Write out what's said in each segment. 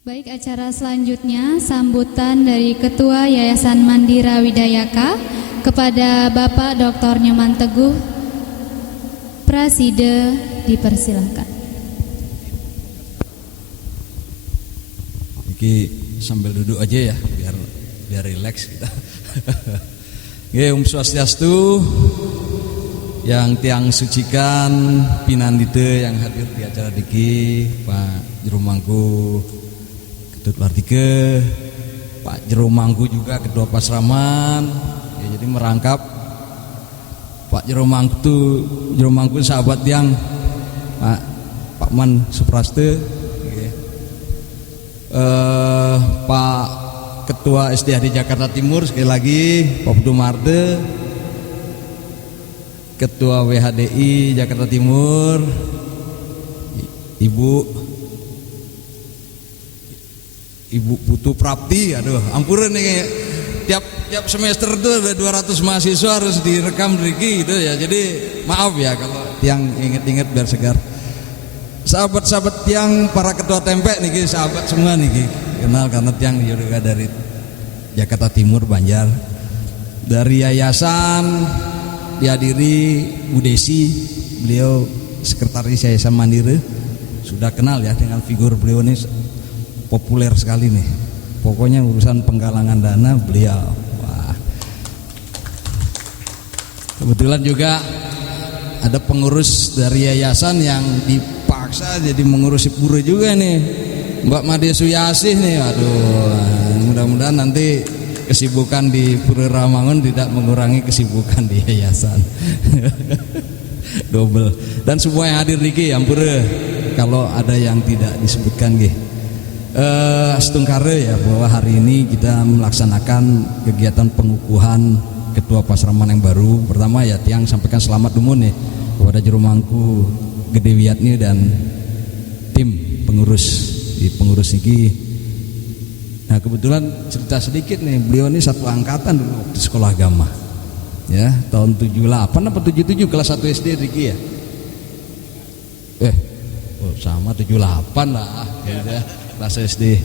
Baik, acara selanjutnya sambutan dari Ketua Yayasan Mandira Widayaka kepada Bapak Dr. Nyoman Teguh. Praside dipersilakan. Iki sambil duduk aja ya biar rileks kita. Om Swastiastu, yang tiang sucikan pinandite yang hadir di acara diki, Pak Jero Mangku Ketut Wartike, Pak Jero Mangku juga Ketua Pasraman. Ya, jadi merangkap Pak Jero Mangku sahabat yang Pak Man Supraste, Pak Ketua SDAD Jakarta Timur sekali lagi, Pak Budu Marde, Ketua WHDI Jakarta Timur, Ibu Putu Prapti. Aduh, ampuran nih, tiap semester itu ada 200 mahasiswa harus direkam Riki gitu ya. Jadi maaf ya kalau yang inget-inget biar segar. Sahabat-sahabat yang para ketua tempe nih, sahabat semua nih, kenal karena tiang juga dari Jakarta Timur, Banjar. Dari yayasan dihadiri Bu Desi, beliau sekretaris Yayasan Mandira. Sudah kenal ya dengan figur beliau ini, populer sekali nih. Pokoknya urusan penggalangan dana beliau. Wah. Kebetulan juga ada pengurus dari yayasan yang dipaksa jadi mengurus pura juga nih, Mbak Made Suyasih nih. Aduh, mudah-mudahan nanti kesibukan di Pura Ramangun tidak mengurangi kesibukan di yayasan. Double. Dan semua yang hadir niki ampura kalau ada yang tidak disebutkan nggih. Setungkare ya bahwa hari ini kita melaksanakan kegiatan pengukuhan Ketua Pasraman yang baru. Pertama ya tiang sampaikan selamat dulu nih kepada Jero Mangku Gede Wiyatni dan tim pengurus niki. Nah, kebetulan cerita sedikit nih, beliau ini satu angkatan dulu waktu sekolah agama. Ya, tahun 78 apa 77 kelas 1 SD Riki ya. Sama 78 lah ya, kelas SD.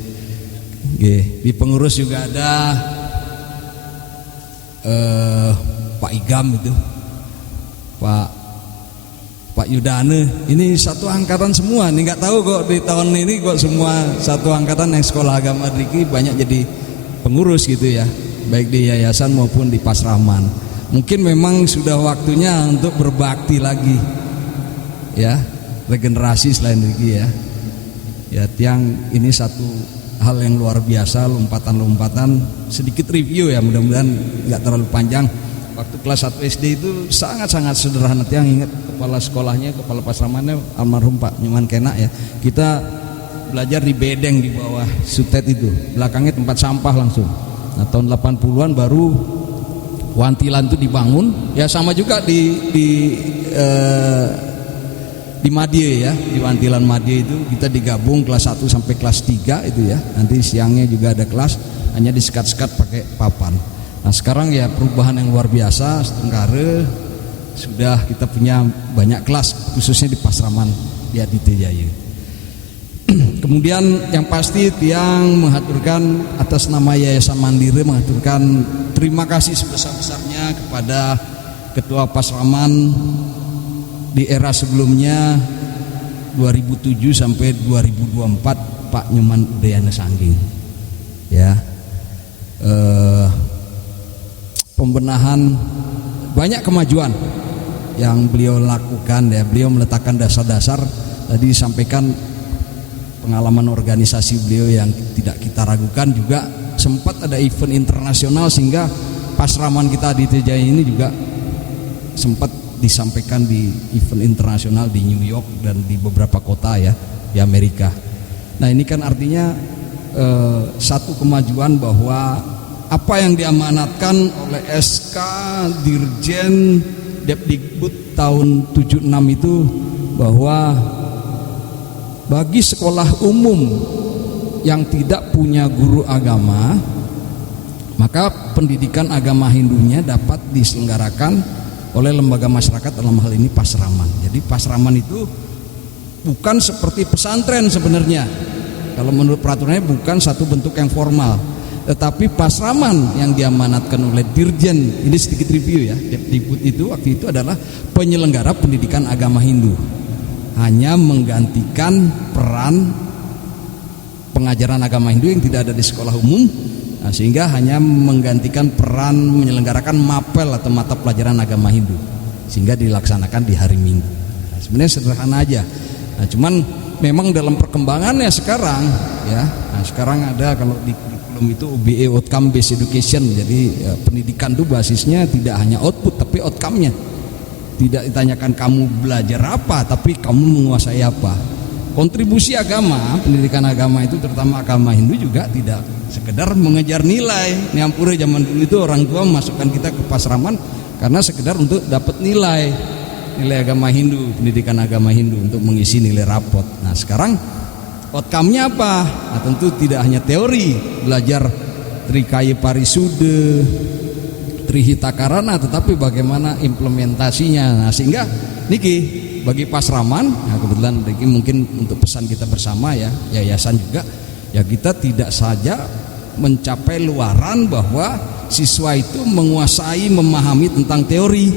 Di pengurus juga ada Pak Igam itu, Pak Yudane. Ini satu angkatan semua. Ini nggak tahu kok di tahun ini kok semua satu angkatan yang sekolah agama Riki banyak jadi pengurus gitu ya, baik di yayasan maupun di Pasraman. Mungkin memang sudah waktunya untuk berbakti lagi, ya, regenerasi selain Riki ya. Ya tiang ini satu hal yang luar biasa, lompatan-lompatan. Sedikit review ya, mudah-mudahan nggak terlalu panjang. Waktu kelas 1 SD itu sangat-sangat sederhana. Tiang ingat kepala sekolahnya, kepala pasramannya almarhum Pak Nyoman Kenak ya. Kita belajar di bedeng di bawah sutet itu, belakangnya tempat sampah langsung. Nah tahun 80-an baru wantilan itu dibangun. Ya sama juga di Madie ya, di Wantilan Madie itu kita digabung kelas 1 sampai kelas 3 itu ya. Nanti siangnya juga ada kelas, hanya disekat-sekat pakai papan. Nah sekarang ya perubahan yang luar biasa, setengkare sudah kita punya banyak kelas khususnya di Pasraman di Aditya Jaya. Kemudian yang pasti tiang mengaturkan atas nama Yayasan Mandira, mengaturkan terima kasih sebesar-besarnya kepada Ketua Pasraman di era sebelumnya 2007 sampai 2024 Pak Nyoman Udayana Sangging ya. Pembenahan banyak kemajuan yang beliau lakukan ya. Beliau meletakkan dasar-dasar, tadi disampaikan pengalaman organisasi beliau yang tidak kita ragukan. Juga sempat ada event internasional sehingga Pasraman kita di Jaya ini juga sempat disampaikan di event internasional di New York dan di beberapa kota ya di Amerika. Nah ini kan artinya satu kemajuan bahwa apa yang diamanatkan oleh SK Dirjen Depdikbud tahun 76 itu, bahwa bagi sekolah umum yang tidak punya guru agama, maka pendidikan agama Hindunya dapat diselenggarakan oleh lembaga masyarakat, dalam hal ini Pasraman. Jadi Pasraman itu bukan seperti pesantren sebenarnya. Kalau menurut peraturannya bukan satu bentuk yang formal, tetapi pasraman yang diamanatkan oleh Dirjen, ini sedikit review ya, Dikbud itu waktu itu adalah penyelenggara pendidikan agama Hindu, hanya menggantikan peran pengajaran agama Hindu yang tidak ada di sekolah umum, sehingga hanya menggantikan peran menyelenggarakan mapel atau mata pelajaran agama Hindu, sehingga dilaksanakan di hari Minggu. Sebenarnya sederhana aja. Cuman memang dalam perkembangannya sekarang ya, sekarang ada kalau di kurikulum itu OBE, outcome based education. Jadi pendidikan itu basisnya tidak hanya output tapi outcome-nya. Tidak ditanyakan kamu belajar apa, tapi kamu menguasai apa. Kontribusi agama, pendidikan agama itu terutama agama Hindu juga tidak sekedar mengejar nilai. Nyampure zaman dulu itu orang tua memasukkan kita ke pasraman karena sekedar untuk dapat nilai agama Hindu, pendidikan agama Hindu untuk mengisi nilai rapot. Nah sekarang outcome-nya apa? Nah, tentu tidak hanya teori, belajar Trikaya Parisude, Trihitakarana, tetapi bagaimana implementasinya. Nah sehingga niki bagi pasraman, nah kebetulan niki mungkin untuk pesan kita bersama ya, yayasan juga, ya kita tidak saja mencapai luaran bahwa siswa itu menguasai, memahami tentang teori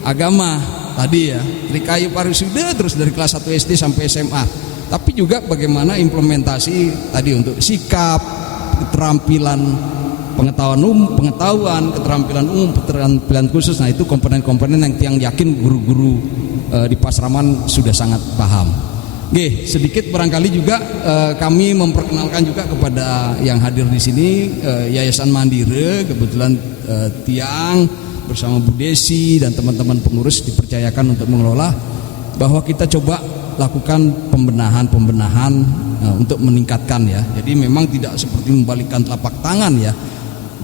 agama tadi ya, Trikaya Parisude terus dari kelas 1 SD sampai SMA, tapi juga bagaimana implementasi tadi untuk sikap, keterampilan pengetahuan, keterampilan umum, keterampilan khusus. Nah itu komponen-komponen yang yakin guru-guru di pasraman sudah sangat paham. Oke, sedikit barangkali juga kami memperkenalkan juga kepada yang hadir di sini Yayasan Mandira, kebetulan Tiang bersama Bu Desi dan teman-teman pengurus dipercayakan untuk mengelola, bahwa kita coba lakukan pembenahan untuk meningkatkan ya. Jadi memang tidak seperti membalikkan telapak tangan ya,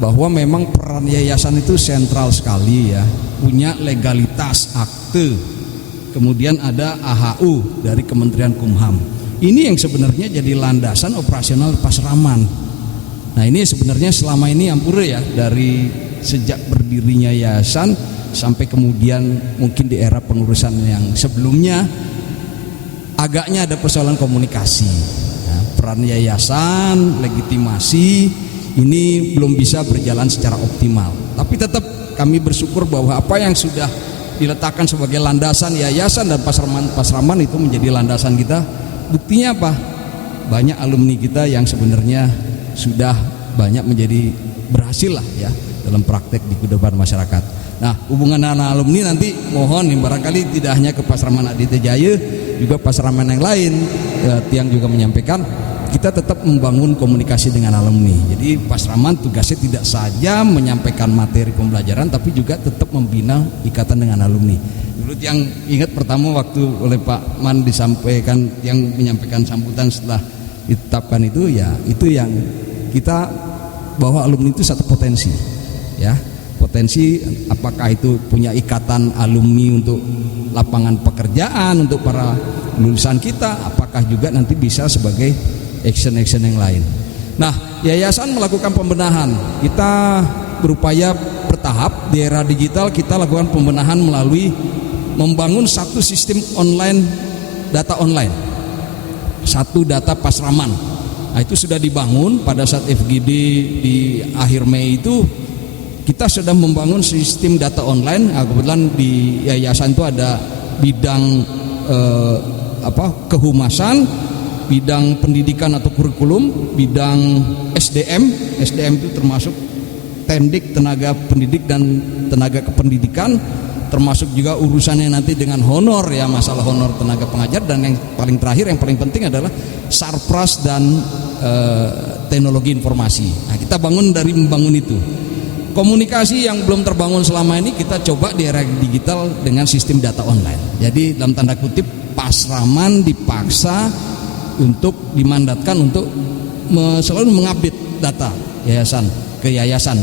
bahwa memang peran yayasan itu sentral sekali ya, punya legalitas akte, kemudian ada AHU dari Kementerian Kumham. Ini yang sebenarnya jadi landasan operasional pasraman. Nah ini sebenarnya selama ini Ampure ya, dari sejak berdirinya yayasan sampai kemudian mungkin di era pengurusan yang sebelumnya agaknya ada persoalan komunikasi. Nah, peran yayasan, legitimasi ini belum bisa berjalan secara optimal. Tapi tetap kami bersyukur bahwa apa yang sudah diletakkan sebagai landasan yayasan dan pasraman itu menjadi landasan kita. Buktinya apa? Banyak alumni kita yang sebenarnya sudah banyak menjadi berhasil lah ya dalam praktek di kehidupan masyarakat. Nah hubungan anak alumni nanti mohon barangkali tidak hanya ke Pasraman Aditya Jaya, juga pasraman yang lain ya, Tiang juga menyampaikan kita tetap membangun komunikasi dengan alumni. Jadi pasraman tugasnya tidak saja menyampaikan materi pembelajaran, tapi juga tetap membina ikatan dengan alumni. Dulu yang ingat pertama waktu oleh Pak Man disampaikan, yang menyampaikan sambutan setelah ditetapkan itu ya, itu yang kita bahwa alumni itu satu potensi ya, potensi apakah itu punya ikatan alumni untuk lapangan pekerjaan untuk para lulusan kita, apakah juga nanti bisa sebagai action yang lain. Nah, yayasan melakukan pembenahan. Kita berupaya bertahap di era digital, kita lakukan pembenahan melalui membangun satu sistem online, data online, satu data pasraman. Nah, itu sudah dibangun pada saat FGD di akhir Mei itu. Kita sudah membangun sistem data online. Nah, kebetulan di yayasan itu ada bidang kehumasan, bidang pendidikan atau kurikulum, bidang SDM itu termasuk tendik, tenaga pendidik dan tenaga kependidikan, termasuk juga urusannya nanti dengan honor ya, masalah honor tenaga pengajar, dan yang paling terakhir yang paling penting adalah sarpras dan teknologi informasi. Nah, kita bangun dari membangun itu. Komunikasi yang belum terbangun selama ini kita coba di era digital dengan sistem data online. Jadi dalam tanda kutip pasraman dipaksa untuk dimandatkan untuk selalu mengupdate data yayasan ke yayasan,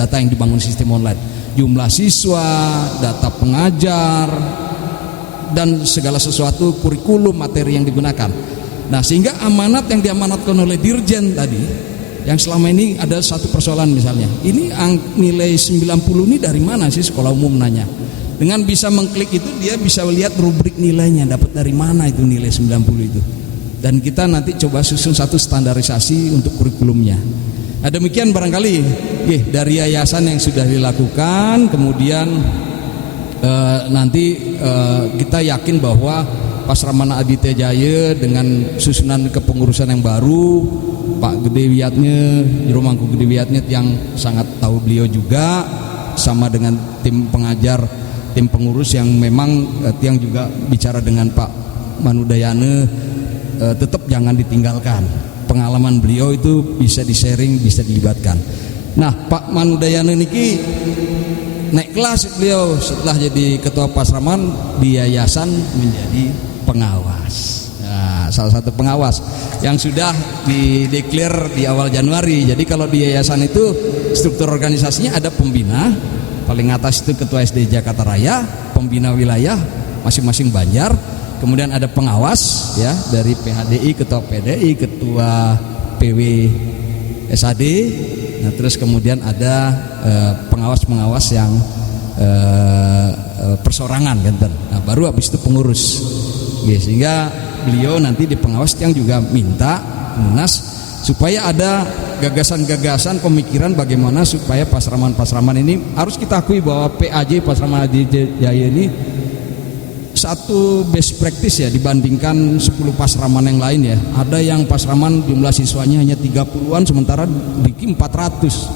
data yang dibangun sistem online, jumlah siswa, data pengajar, dan segala sesuatu kurikulum materi yang digunakan. Nah sehingga amanat yang diamanatkan oleh Dirjen tadi, yang selama ini ada satu persoalan misalnya, ini nilai 90 ini dari mana sih, sekolah umum nanya. Dengan bisa mengklik itu dia bisa lihat rubrik nilainya, dapat dari mana itu nilai 90 itu. dan kita nanti coba susun satu standarisasi untuk kurikulumnya. Nah, demikian barangkali dari yayasan yang sudah dilakukan. Kemudian nanti kita yakin bahwa Pasraman Aditya Jaya dengan susunan kepengurusan yang baru, Pak Gede Wiyatnya, Jero Mangku Gede Wiyatnya yang sangat tahu beliau juga, sama dengan tim pengajar, tim pengurus yang memang yang juga bicara dengan Pak Manudayana, tetap jangan ditinggalkan. Pengalaman beliau itu bisa di-sharing, bisa dilibatkan. Nah, Pak Manudayana niki naik kelas beliau setelah jadi ketua Pasraman di yayasan menjadi pengawas. Nah, salah satu pengawas yang sudah dideklar di awal Januari. Jadi kalau di yayasan itu struktur organisasinya ada pembina, paling atas itu ketua SD Jakarta Raya, pembina wilayah masing-masing Banjar, kemudian ada pengawas ya dari PHDI, ketua PDI, ketua PW SAD. Nah, terus kemudian ada pengawas-pengawas yang persorangan kan. Nah, baru habis itu pengurus. Sehingga beliau nanti di pengawas yang juga minta Munas supaya ada gagasan-gagasan pemikiran bagaimana supaya pasraman-pasraman ini, harus kita akui bahwa PAJ Pasraman Aditya Jaya ini satu best practice ya dibandingkan 10 pasraman yang lain ya. Ada yang pasraman jumlah siswanya hanya 30-an, sementara Diki 400.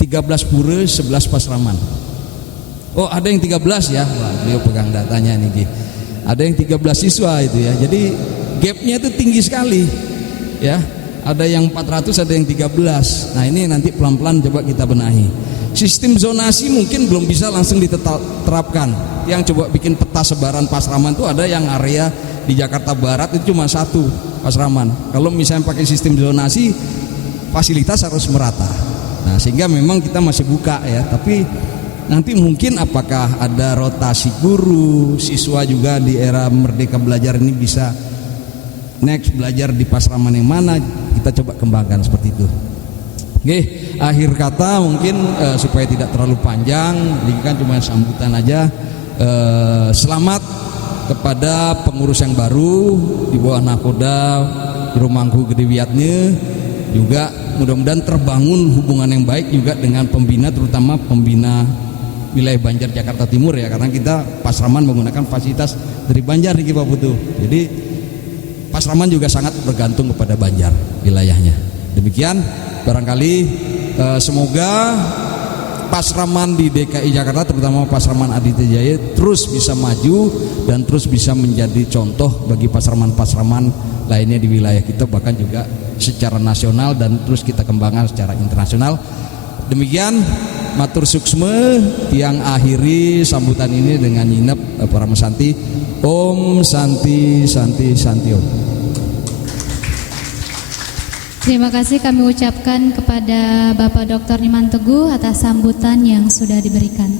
13 pura 11 pasraman. Oh, ada yang 13 ya. Wah, beliau pegang datanya nih. Ada yang 13 siswa itu ya. Jadi gapnya itu tinggi sekali. Ya. Ada yang 400, ada yang 13. Nah, ini nanti pelan-pelan coba kita benahi. Sistem zonasi mungkin belum bisa langsung diterapkan. Yang coba bikin peta sebaran pasraman itu ada yang area di Jakarta Barat itu cuma 1 pasraman. Kalau misalnya pakai sistem zonasi, fasilitas harus merata. Nah, sehingga memang kita masih buka ya, tapi nanti mungkin apakah ada rotasi guru, siswa juga di era Merdeka Belajar ini bisa next belajar di pasraman yang mana, kita coba kembangkan seperti itu. Oke, akhir kata mungkin supaya tidak terlalu panjang, ini kan cuma sambutan aja. Selamat kepada pengurus yang baru di bawah nakoda Jero Mangku Gede Wiyatnya, juga mudah-mudahan terbangun hubungan yang baik juga dengan pembina, terutama pembina wilayah Banjar Jakarta Timur ya, karena kita pasraman menggunakan fasilitas dari Banjar nih Pak Putu. Jadi pasraman juga sangat bergantung kepada Banjar wilayahnya. Demikian barangkali semoga pasraman di DKI Jakarta, terutama Pasraman Aditya Jaya, terus bisa maju dan terus bisa menjadi contoh bagi pasraman-pasraman lainnya di wilayah kita, bahkan juga secara nasional dan terus kita kembangkan secara internasional. Demikian matur suksme, tiang akhiri sambutan ini dengan nyinep para mesanti. Om Santi Santi Santi Om. Terima kasih kami ucapkan kepada Bapak Dr. Niman Teguh atas sambutan yang sudah diberikan.